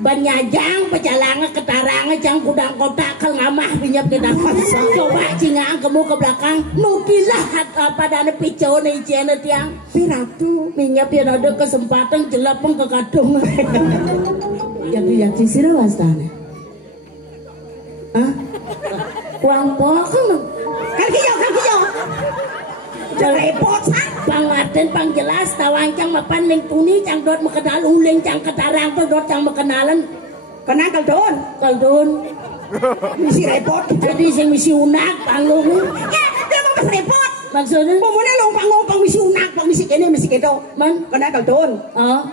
Banyajang pejalanga ketaranga jang kudang kotak kal ngamah binyap kita coba cingaan kamu ke belakang nukilah pada ane picau nih ciana tiang piratu binyap yang ada kesempatan jelapeng ke kadung jadi sira wastane uang pokok kan kiyo repot pangaten pangjelas tawancang mapan ning tuni cang dot mekenal uling cang ketarang tuh dot cang mekenalan kenal kaldon misi repot jadi sing misi unak panggung ya dia mau pas repot maksudnya pemune lompang misi unak pang misi kene misi kedo man kenal kaldon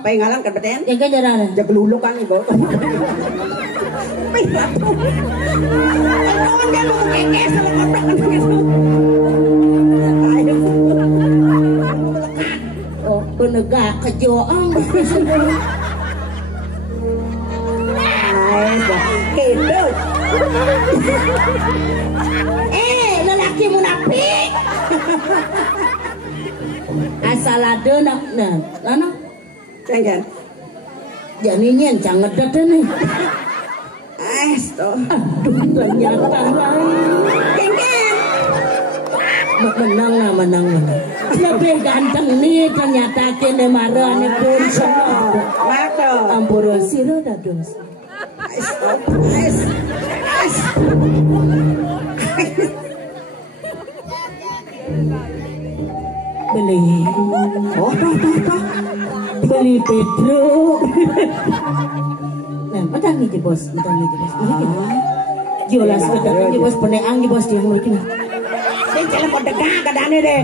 pengalan kan beten yang kejarane jag luluk kan ibu kaldon kan lu kekes sama kotak gitu penegak kejoang kedut lelaki munafik asal ada nak lana jangan jadi nyen jangan ngedot nih aduh ternyata lain menang lebih ganteng nih ternyata kene marane pun sono ampura sira dados beli beli Pedro nah matang nih bos jelas betul bos peneang bos dia mungkin jalan podega kadane deh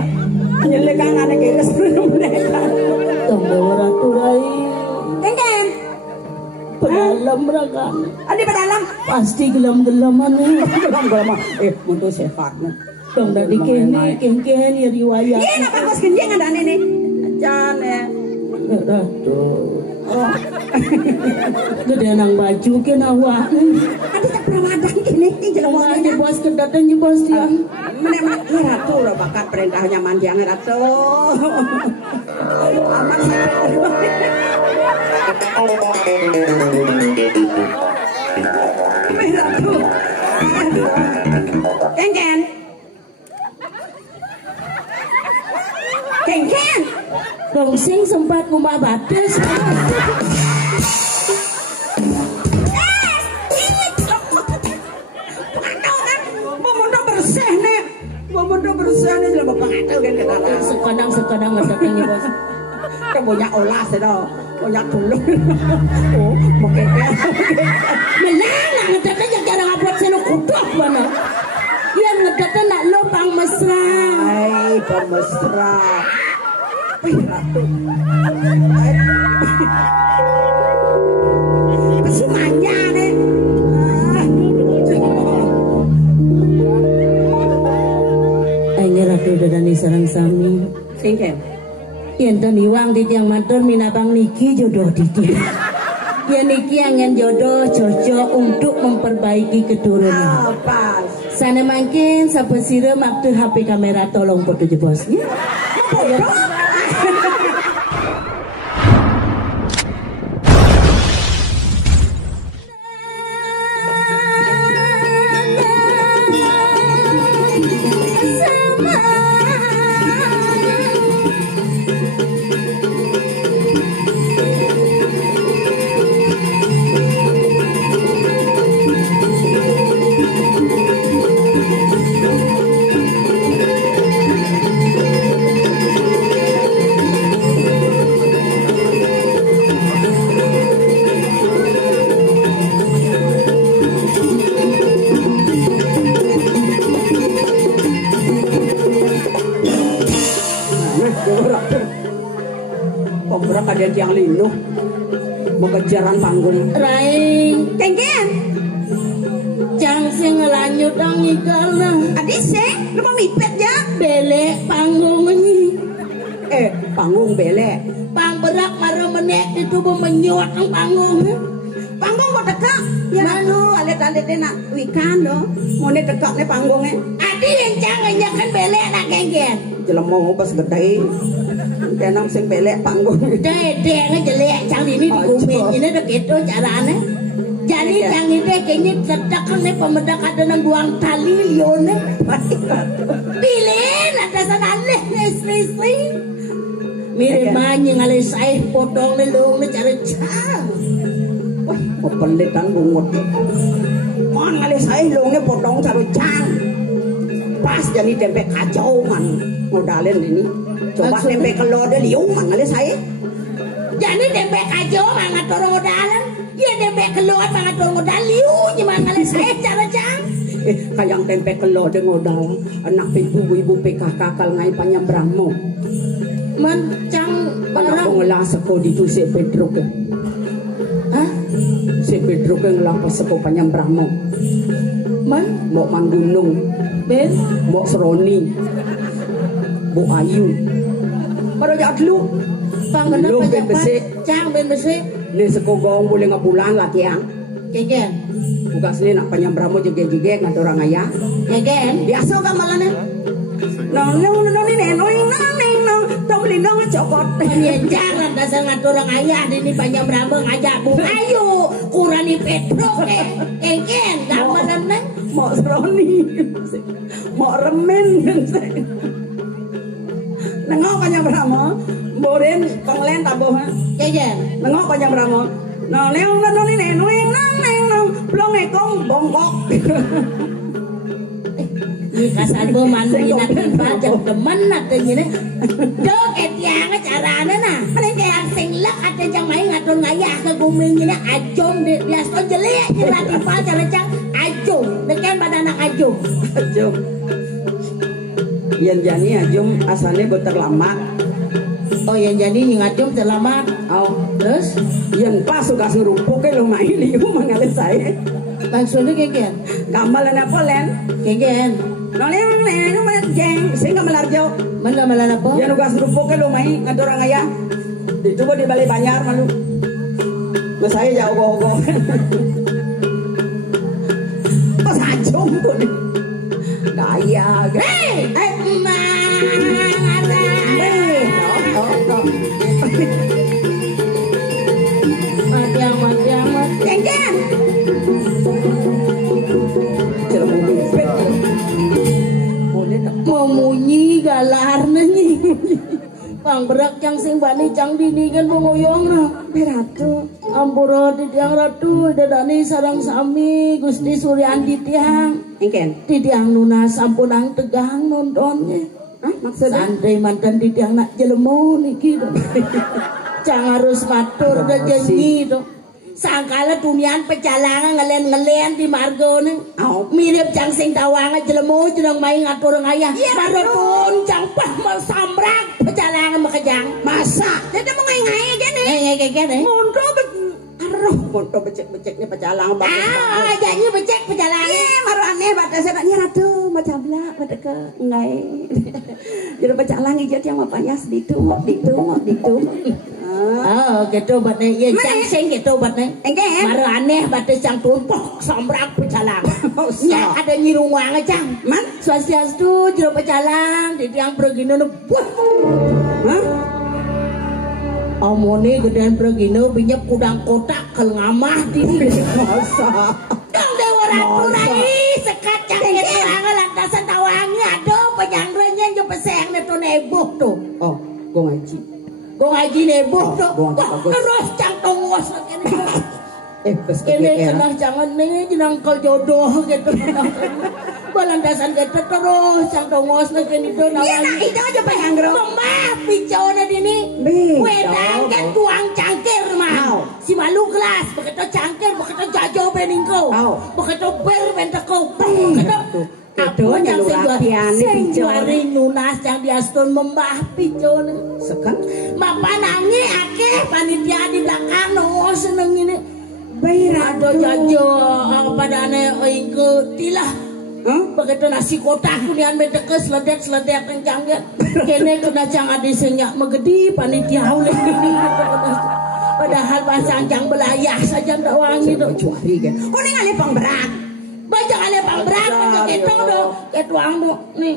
nyelekan ane kires mereka tombo raturai kengen pedalam raga ade pedalam pasti gelam-gelaman gelam-gelaman untuk sefatnya dong dari kene kengken ya riwayat iya napa kos kenjeng adane nih acan ratu gede nang baju kena awak ade tak perawadan kene jalan aja bos kedatan je bos dia menek ratu lo bakat perintahnya mandiang ratu aman ratu kengken dong sing sempat ngumah batas berusaha nih lah bapak ngatel kan kita sekadang ngedatangnya bos kan banyak olah sih dong banyak dulu mungkin menang ngedatangnya jarang ngabot sih lo kutuk mana yang ngedatang nak lo pang mesra pang mesra ratu semuanya nih ratu dadani sarang sami singken yen to niwang titiang matur minabang niki jodoh titi ya niki angen jodoh cocok untuk memperbaiki keturunan sana mungkin sapa sira maktu HP kamera tolong foto je bos ya Kalian yang linu mengejaran panggung raing kengken jang sing ngelanyut ang ikal na adi sing lu mamipet ya belek panggung ini panggung belek pang berak marah menek itu menyuat ang panggung mau tekak ya manu alit-alit nak wikan do mau ne tekak ne panggungnya adi yang jangan nyakan belek nak kengken jelem mau pas gede kenang sing pelek panggung. Dedeknya jelek cang ini dikumin ini udah gitu caranya. Jadi cang ini kayaknya sedekah nih pemedak ada nang buang tali lione. Pilih ada sana leh istri. Mirip manyi ngalih saya potong nih dong nih cari cang. Wah, pepelitan bungut. Kon ngalih saya longnya potong cari cang. Pas jadi tempe kacau man modalin ini. Coba tempe kelor deh liuman ngalih saya. Jadi tempe kacau ngatur modalan. Ya tempe kelor ngatur modal liu gimana ngalih saya cara cang. Kayang tempe kelor deh modal. Anak ibu PKK kal ngai panyambramo. Mancang Anak ngelah seko di tu si Pedro ke. Hah? Si Pedro ke ngelah pas seko panyambramo. Mau Manggunung. Ben Mau Seroni. Bu Ayu. Baru jauh dulu. panggana Belum ben pejabat besi. cang ben besi. Ni seko gong boleh ngapulan lah tiang. Kegen. Bukan sini nak panyambramo juga ngat orang ayah. Kegen. Biasa kan malah ni. Nong beli nong cokot. Ya jangan dasar ngatur orang ayah ini banyak berapa ngajak Bu Ayu kurani Petro kegen gambaran neng. Mau Seroni. Mau remen. Nengok panyambramo. Boren konglen tabuh. Kegen. Nengok panyambramo. Nong plong ekong bongkok. Kasar pemandu nak jam teman nak tanya doket yang caranya nah paling kayak sing lek ada jang main ngatur ngayah ke guming ini ajong di biasa jelek nyerati pal cara cang ajong dengan pada anak ajong Yan jani ajong asalnya gue terlambat. Oh yang jadi ngajong terlambat. Oh Terus yan pas suka ngerupuk ke lo main liu mengalir saya. maksudnya kegen Gambalan apa len? kegen Noleng jeng sehingga melarjau. mana malah apa Yan ugas ngerupuk ke lo main ngatur orang ayah. Itu gue di Balai Banyar malu. Gue saya jauh go. Pas ajong tuh nih. Gaya Kegen mau munyi galar nanyi pang berak cang sing bani cang dini kan mengoyong na beratu ampura di tiang ratu dadani sarang sami Gusti Suryandi tiang engken di tiang nuna sampun ang tegang nontonnya maksudnya santai mantan di tiang nak jelemu niki do cang harus matur dan janji do sangkala tunian pecalangan ngelen di margo nih mirip cang sing tawanga jelemu jeneng main ngatur ngayah marotun cang pah mau sambrak pecalangan makajang masa jadi mau ngai gini mondo aduh mondo becek-beceknya pecalang bagus janji becek pecalangan maru aneh batasnya ni ratu macam belah pada ke ngai jadi pecalang ijat yang mapanya seditu oh gitu batnya ya cang sing gitu batnya maru aneh batnya cang tumpuk sambrak pecalang nya ada nyirung wange cang man swastiastu jero pecalang di tiang pergino buah omone gedean pergino binyep kudang kotak ke ngamah di masa dong dewa ratu rai sekat cang itu lantasan tawangi aduh penyangranya yang peseng neto nebuh tuh oh gue ngaji nebuh tuh terus cang tongos ini kena jangan nih jenang kau jodoh gitu balandasan gitu terus cang tongos lagi nih tuh iya nah itu aja penyanggro mah picau na dini wedang kan tuang cangkir mah si malu gelas begitu cangkir begitu jajo beningko begitu ber benteko begitu itu nyalu latihan senjuari nunas yang diastun membah picau sekan mapa nangi akeh panitia di belakang no seneng ini Berado jajo pada ane oingku tilah begitu nasi kotak kunian bedeke seledek kencangnya kene kena cang adi senyak megedi panitia oleh padahal bahasa anjang belayah saja ndak wangi do cuari kan oh ini ngale pangberak baca ngale pangberak baca keto do ketuang do nih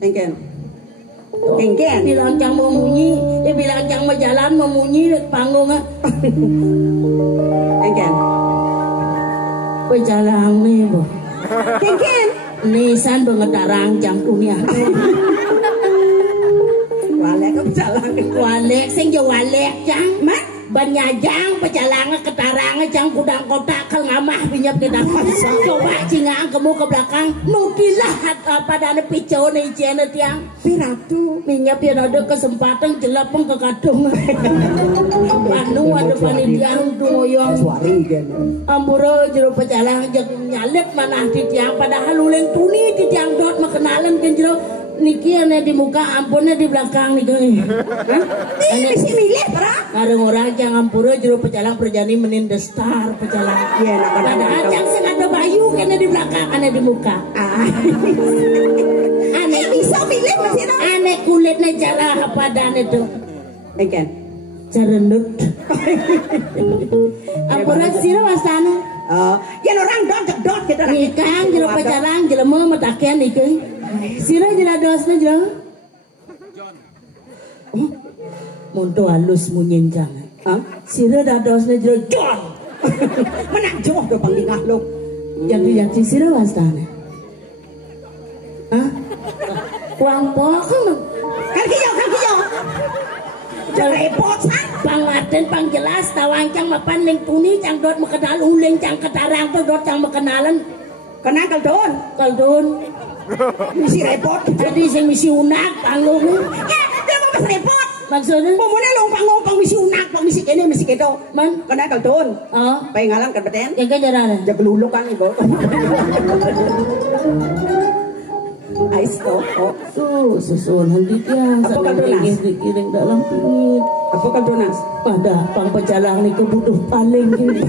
engken Kengken. Bilang cang mau munyi, bilang cang mau jalan mau munyi di panggung. Kengken. Pejalang nih, Bu. Kengken. Nisan banget darang cang dunia. Walek ke pejalang. Walek, sing jo walek cang. Mat. Banyajang pejalanga ketaranga cang kudang kotak kal ngamah pinyap kita. Coba cingang kamu ke belakang. Nukilah pada ane picau nih cina tiang. Piratu. Minyap yang ada kesempatan jelapang ke kadung. Anu ada panitia untuk ngoyong. Suari kan. Ampura jero pejalang jeng nyalet manah di tiang padahal uleng tuni di tiang dot makenalan kan jero. Niki ane di muka ampunnya di belakang nih guys. Ini mesti milih para. Ada orang yang ampura jero pejalang perjani menin the star pejalang. Iya nak Padahal jang sing ada bayu kena di belakang ane di muka. Ane Bisa milih mesti nak. ane kulitnya cara apa dan itu Kengken. cerenut. Ampura sira wasana. Yang orang dot kita. Nikang jero pejalang jelema mataken iki. Sira jera dosna jero. Monto halus munyenjang. Sira dah dosna jero John. Menang joh do pangingah lo. Jadi sira wasana. Hah? Kuang pokok. Kan kiyo. Repot san. Pangaten pangjelas tawancang mapan ning tuni cang dot makenal uleng cang ketarang tuh dot cang makenalan. Kena kaldon. Kaldun. Misi repot. Jadi sing misi unak panggung. Ya, dia mau pas repot. Maksudnya Pemune lompang misi unak, pang misi kene misi keto. man. Kena kaldon. Oh. Paingalan kan beten. Yang kan jarana. Jaga luluk kan ibu. Ais to. Susunan di tiang. Apa Sampai kaldonas? dikiring dalam pingit. Apa kaldonas? Pada pang pejalang ni kebutuh paling gini.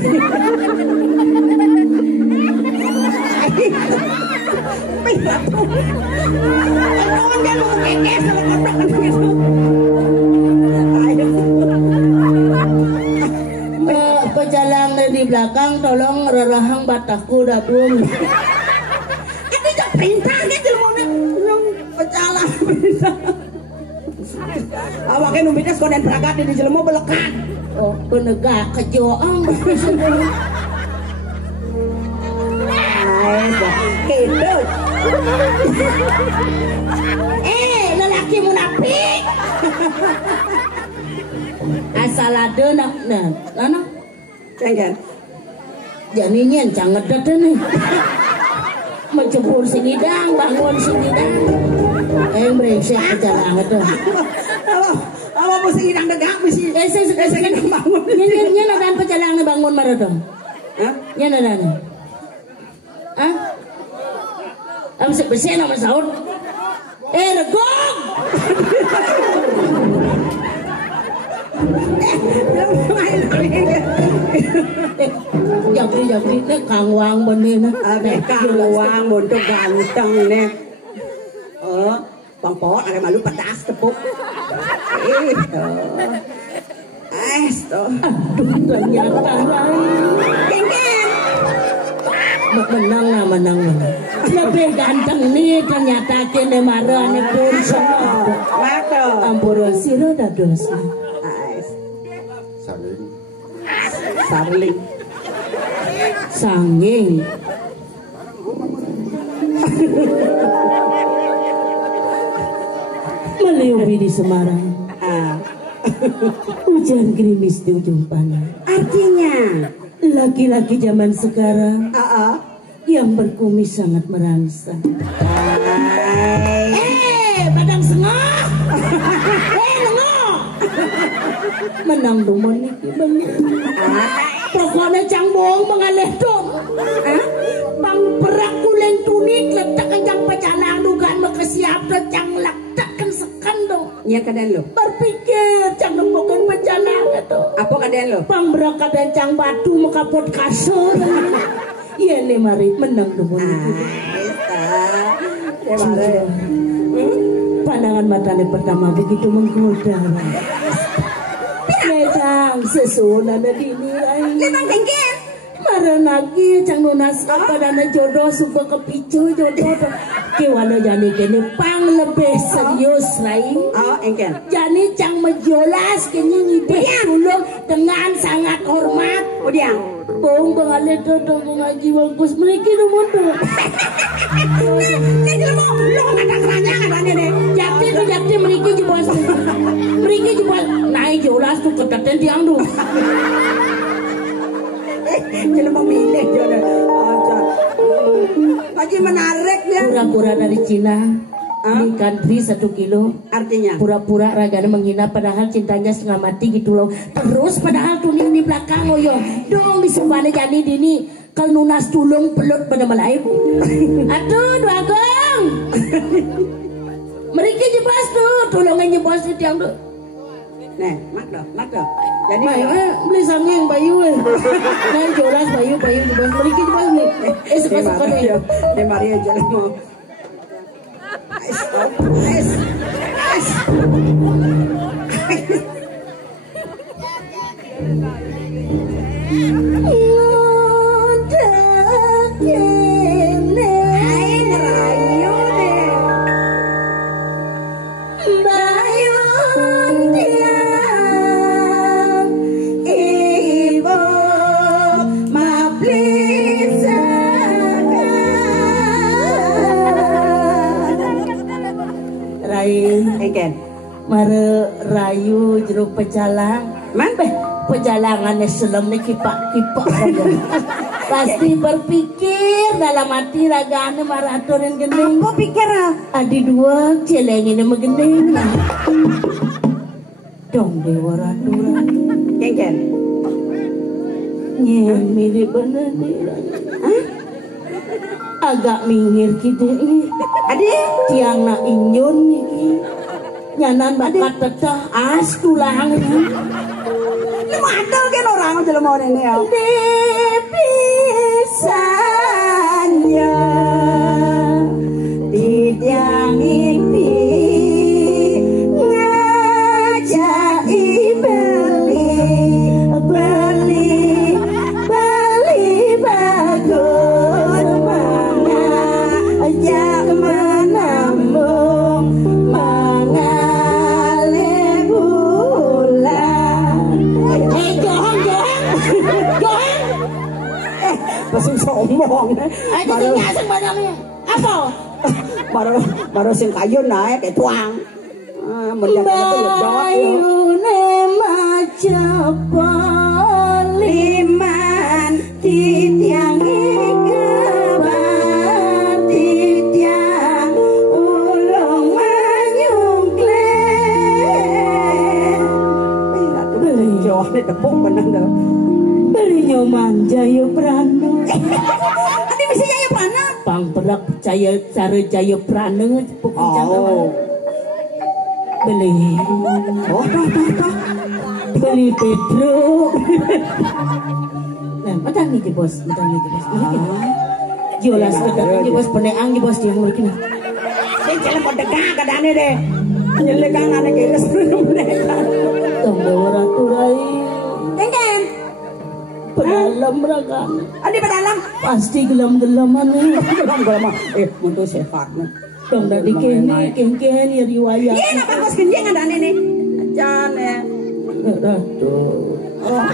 Piratu. Kaldon dia lu kekes sama kodok kan gitu. Pejalang di belakang tolong rerahang batakku dabung. Ini jauh perintah gitu loh. Yang pecalang perintah. Awaknya numbitnya sekolah peragat di jelema belekat. Oh, penegak kejoang. Gitu. Lelaki munafik. Asal ada nak, nah, Kengken. jadi nyen jangan ngedek nih. Mencebur sinidang, bangun sinidang. Brengsek pejalang itu. Apa mesti hidang degak mesti. Saya bangun. Nyen ada pejalang bangun marah dong. Hah? Nyen ada. Hah? Am sebesen sama Saud. Regong. Jadi nek Kang Wang bener. Kang Wang bontok ganteng nih. Bang Pot ada malu pedas tepuk. Aduh, Ternyata Kengken. menang. Lebih ganteng nih ternyata kene marane pun sono. Maka. Ampura sira dados. Sarling. Sanging. Meliupi di Semarang. Hujan gerimis di ujung pandang. Artinya Laki-laki zaman sekarang yang berkumis sangat merangsang. Badang sengah. Nengok. Menang dumon iki bener. Pokoknya cang bohong mengalih dong. Bang perak kuleng tunik letak kencang pecalang dugaan makasiap dan cang letakkan sekan dong. Nya kaden lo. Berpikir cang nembokan pecalang itu. Apa kaden lo? Bang berak dan cang batu mekapot kasur. Iya nih mari menang dumon iki. Pandangan matanya pertama begitu menggoda. Cang sesunan ada dinilai. Limang Kengken. Marah lagi cang nunas padana jodoh suka kepicu jodoh kiwala jani kene pang lebih serius lain. Oh, engken. Jani cang menjelas kene ngibeh tulung dengan sangat hormat. Udah. Bong bangale dodong ngaji bagus mereka do mundur. Nih jelema lo ada keranjangan ane deh. Jakti mereka jebos. Mereka jebos naik jelas tuh keteten tiang tuh. Jelema milih jodoh. Aja. Lagi menarik ya. Pura-pura dari Cina. Di country 1 kilo. Artinya Pura-pura raganya menghina padahal cintanya setengah mati gitu loh. Terus padahal tuning di belakang loh yo. Dong disumbane jani dini. Kalau nunas tulung pelut pada melayu. Aduh dua gong. Mereka jebas tuh. Tulungan jebas itu yang tuh. nih, mak dah. Jadi beli sanging bayu nah jelas bayu jebas. Mereka jebas nih. Suka-suka deh. Di Maria jelema. Es. Mare rayu jeruk pecalang. Mana? Pecalangannya selem nih kipak-kipak. Pasti berpikir dalam hati ragane maraton yang gendeng. Apa pikir ah? Adi dua celeng ini megendeng. Dong dewa raturan. Kengken. Nyeng mirip bener nih. Agak minggir gitu ini. Adi tiang nak inyun nih. Nyanan bakat teteh as tulang ini. Lu mandel kan orang jelema ini ya. Dipisahnya di tiang ipi ngajai beli bagus mana ajak menambung masih sombong. Baru nyaseng badangnya. Apa? Baru sing kayu naik ke tuang. Bayune maca liman titiang ikabar titiang ulung manyungklen. Beli jauh ni tepuk menang dah. Belinya manjaya prana. Ini bisa jaya prana? Pang perak jaya cara jaya prana Oh. Beli. Oh, dah. Beli Pedro. Nah, matang ni bos. Jelas kedatang ni bos peneang ni bos yang mereka. Saya jalan pada kadang-kadang deh. Nyelekan anak kita sebelum mereka. Tunggu raturai. Tengken. Pedalam raga. Adi pedalam. Pasti gelam-gelaman nih. Gelam. Untuk sehat nih. Dong dari kene, kengken ya riwayat. Iya, nak bos kenjeng ada nih. Jangan. Ratu. Oh.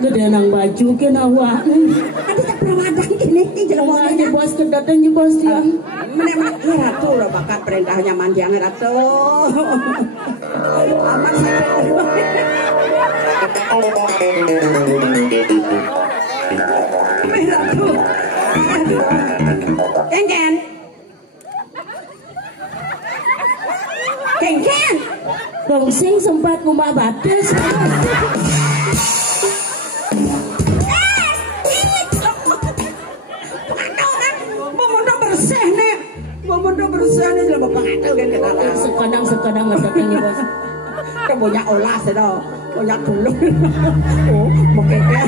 Gede nang baju ke nawak. Adi tak pernah madang kini. Jangan aja bos kedatang je bos dia. Menek ratu lo bakat perintahnya mandiang ratu. Aman sih. Ratu. Kengken. Bang Sing sempat ngubah batas. Bomondo bersih nih jadi bapak ngatel kan kita lah. Sekadang ngedatangnya bos. Kan banyak olah sih dong, banyak dulu. Oh, mungkin ya.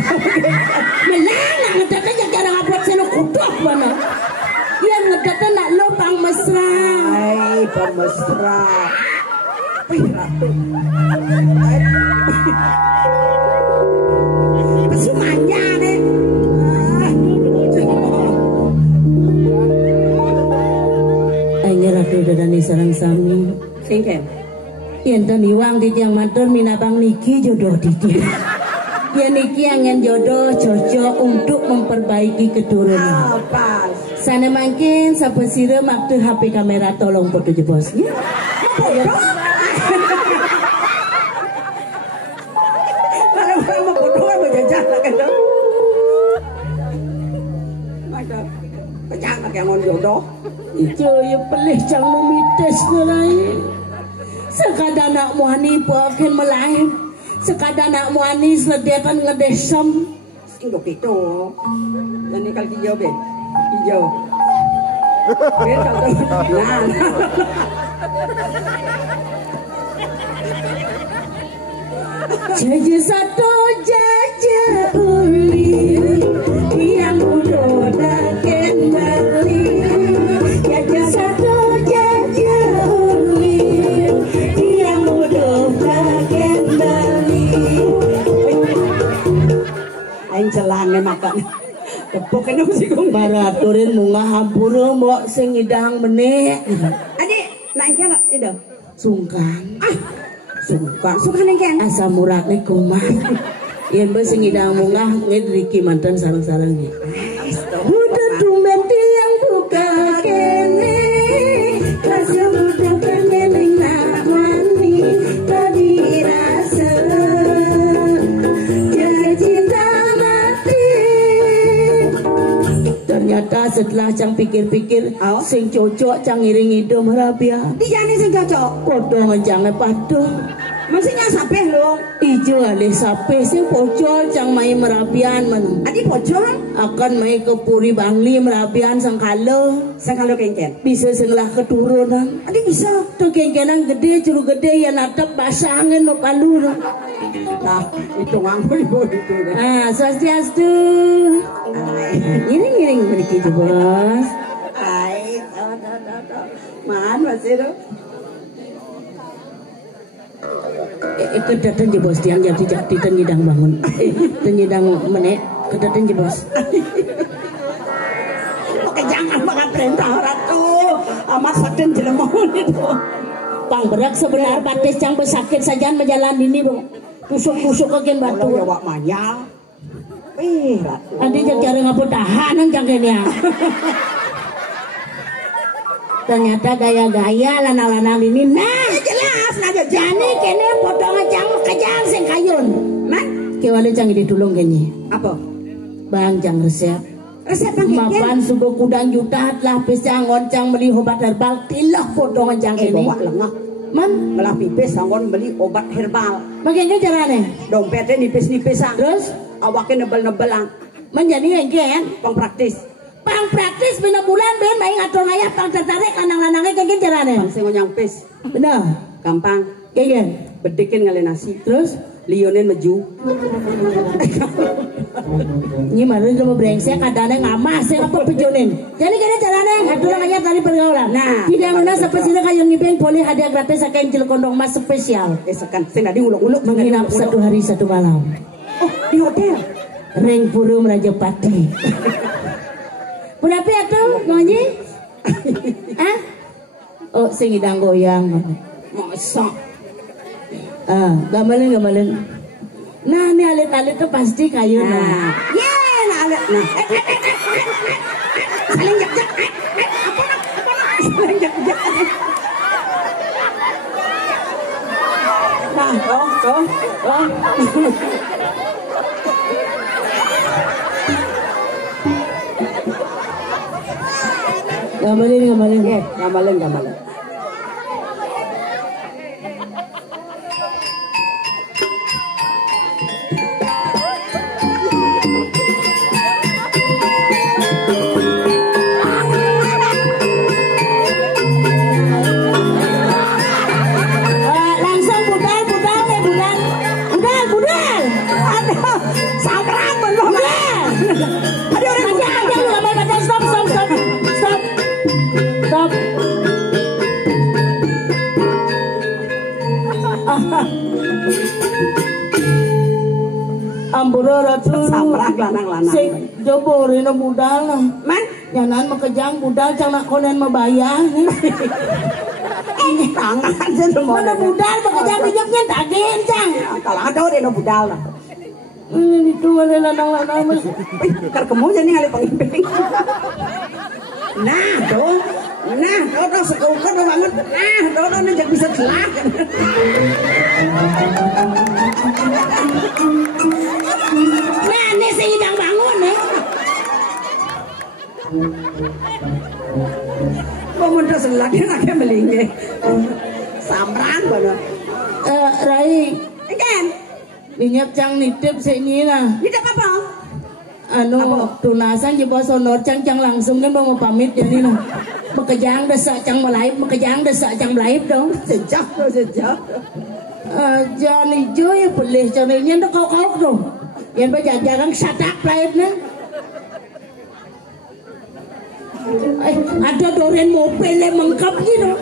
Melang ngedatangnya cara ngapot selo kutuk mana. Yang ngedatang nak lo pang mesra. Hai, pang mesra. Wih, ratu. Pasti manja deh. Kengken. Yen to niwang titiang matur minabang niki jodoh titi. Ya niki angin jodoh cocok untuk memperbaiki keturunan. Pas. Sana mungkin sapa sira maktu HP kamera tolong foto jebos. Ya. Barang-barang mau foto kan berjajah lah kan dong. Ada pecah pakai ngon jodoh. Ijo ya pelih cang lumites nalai. Sekadar nak muani pakai melain. Sekadar nak muani sediakan ngedesam. Induk itu. Dan ini kali hijau be. Hijau. Nah. Jaja satu jaja uli yang udah kembali. Jaja satu jaja uli yang udah kembali. Aing celane makan. Tepuk kena mesti kong. Baraturin munga hampura mbok sing ngidang meneh. Adik, naik kan itu. Sungkan. Suka nengken. Asa murakne kumah. Yen be sing ngidang mungah ngedriki mantan sarang-sarangnya. Udah tumben tiang buka kene. Rasa udah kemeling namani tadi rasa. Jadi cinta mati. Ternyata setelah cang pikir-pikir, sing cocok cang ngiring hidup Rabia. Dijane sing cocok. Podho ngenjange patuh. Maksudnya sampai lo. Ijo alih sape sing pocol cang mai Merapian men. Adik pocol Akan mai ke Puri Bangli Merapian sangkalo. Sangkalo kengken. Bisa singlah keturunan. Adik bisa. Tuh kengkenan gede curug gede ya natap basah angin mapalu. Nah, itu nganggur itu. Ah, swastiastu. Ngiring-ngiring begitu bos. Ai, man masih do. Kedatan je bos tiang jadi dan nyidang bangun. Dan nyidang menek kedatan je bos. Pakai jangan makan perintah ratu. Amat sakit jelemon itu. Pang berak sebenar batis cang besakit sajan berjalan ini bu. Tusuk-tusuk ke batu. Ya wak manya. Ratu. Adi cara ngapun tahanan cangkenya. Ternyata gaya-gaya lana-lana ini nah Jelas naga jani kene potongan cang kejang sing kayun. Man, Kewali cang ditulung kene. apa? Bang cang resep. Resep pangkeng. Mapan sugo kudang juta lah pisang ngoncang beli obat herbal tilah potongan cang kene. Bawa lengah. Man, Belah pipis sanggon beli obat herbal. bagaimana caranya? Dompetnya nipis-nipisan. Terus Awaknya nebel-nebelan. menjadi engken. Pang praktis. Pang praktis bina bulan ben main ngatur ngaya pang tertarik lanang-lanangnya kayak caranya. Pang sing nyang pis. Bener. Gampang. Kayak Bedikin ngale nasi. terus Lionin maju. ini malu cuma brengsek kadang ngamas saya apa pejonin. Jadi kena caranya ngatur ngaya tali pergaulan. Nah, tidak mana sampai sini kayak ngipeng boleh hadiah gratis akan kondong mas spesial. Sekan sing tadi uluk-uluk Menginap 1 hari 1 malam. Oh, di hotel. Ring Puru Merajapati. Berapa tuh ngaji? Hah? Oh, sing idang goyang. Masa. Gamalin. Nah, ini alit-alit tuh pasti kayu Nah, ya, nah, nah, saling jak-jak, apa nak, saling jak-jak. Nah, oh. Gamalin. Gamalin. Langsung budal. Ada samperan belum? Ada orang aja lu gambar baca stop. Ampura ratu Saprak lanang-lanang. sing jobor ini budal lah Man, nyanan makejang budal cang nak konen mabayah tangan aja mana budal bekerja minjamnya daging cang kalau ada deh no budal lah ini itu ada lanang-lanang mas kar kamu jadi ngalih pengimping nah tuh sekulkan banget nah ini jadi bisa celak nah ini si Idang bangun nih bangun terus lagi ngake melingge samran bener Rai ikan minyak cang nitip sini lah nitip apa? Tunasan je bos sonor cang langsung kan mau pamit jadi nah bekejang desa cang melaip dong sejak jangan hijau ya boleh caranya tuh kau dong yang berjajaran satak melaip nih ada doren mobil yang mengkap gitu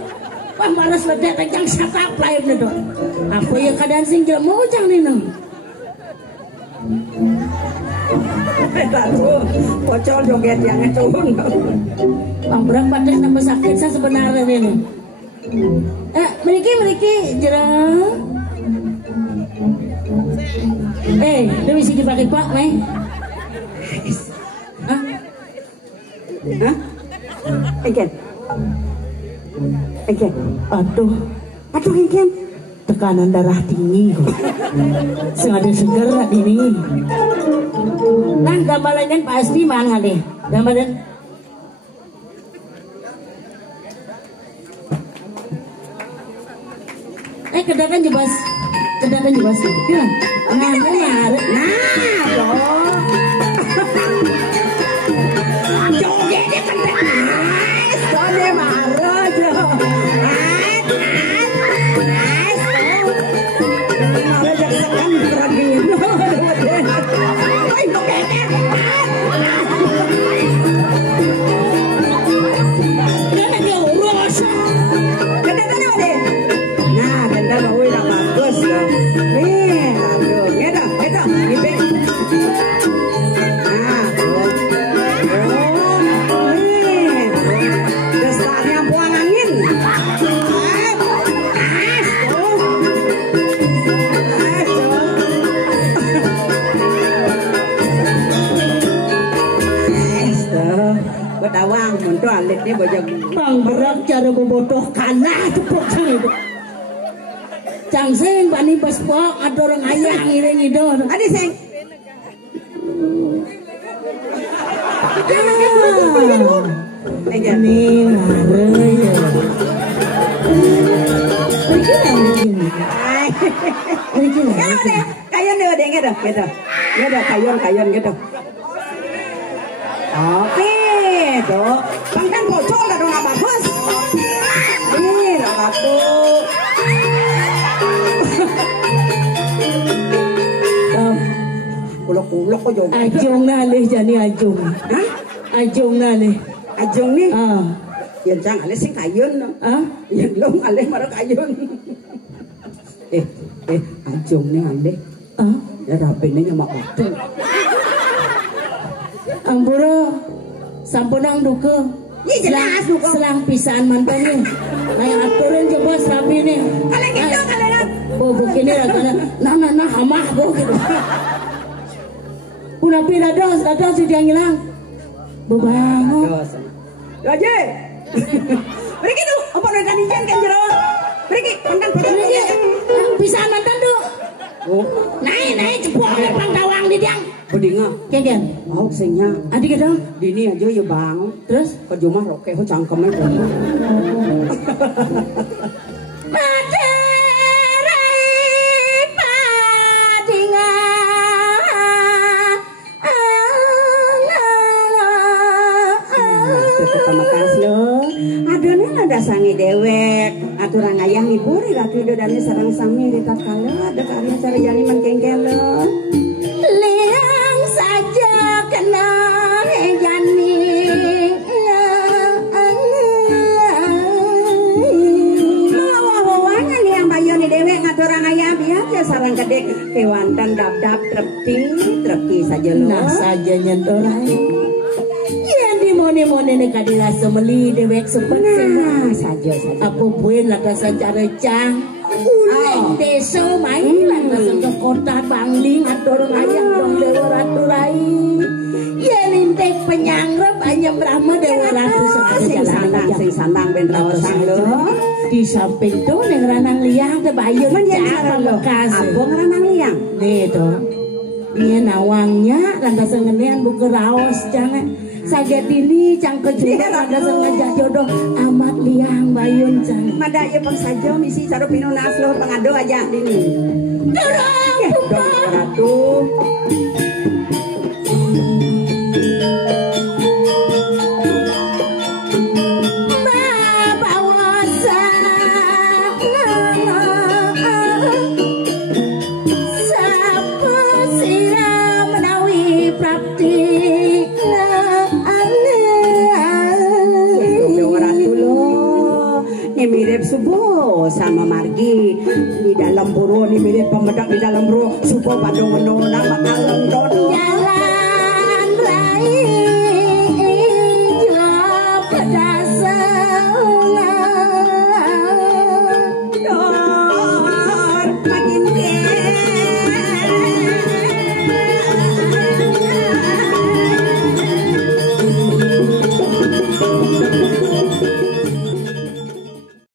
pemalas ledak cang satak melaip nih dong apa yang keadaan singgil mau cang nih nong bocor joget yang turun Bang Brang badan tambah sakit saya sebenarnya ini meriki jerah dia bisa dipakai pak Mei ikan aduh ikan tekanan darah tinggi sengaja seger ini nah gambarannya pasti mana deh gambaran kedatangan jebas bilang nah joget dia penting soalnya marah dia bajang Bang Berak cara bobotoh kalah tepuk itu cang sing bani baspok ada orang ayang iring idor adi sing ini marah ya kayon deh gitu kayon gitu oke tuh bangkan bocor lah dong bagus ini ratu ulok kok jom ajong nalih jani ajong ajong nalih ajong nih yang jang alih sing kayon yang long alih marah kayon ajong nih alih ya rapinnya sama aku Ambura sampunang duka jelas duka selang pisan mantannya yang aturan coba rapi nih kalian gitu kalian begini nah hamah gue gitu puna pina dos si dia ngilang bebangun aja pergi tuh apa udah tadi kan jero pergi mantan pisan mantan tuh naik cepuk pang tawang di tiang Bedinga, keken, mau singnya, adik kita, dini aja ya bang, terus, kejumah roke, ho cangkemnya bang. Ada sangi dewek, aturan ayah ngiburi ratu itu dan sarang sami di tatkala ada karya cari jani mengkengkelo. Liang saja kena jani. Wawangan yang bayoni dewek ngaturan ayah biasa sarang gede kewantan dap trepti saja lo. Nah saja nyendorai. Yang dimon mone kadila semeli dewek sepet saja. apa buen lah saja recang uleng desa main lah ke kota Bangling atur ngayang dong Dewa Ratu Rai yen intek penyangrep hanya Brahma Dewa Ratu sing sandang ben rawasang lho di samping tuh ning ranang liang teh bayun cara bekas apa ranang liang nih tuh ini nawangnya rangga sengenean buku raos jangan saget ini cang kejutan rangga sengaja jodoh amat liang bayun cang mada ya pang saja misi cara pinunas lo pangado aja dini Dora Ratu mirip subuh sama margi di dalam buru ni mirip pemedak di dalam buru subuh padung menona makalong don jalan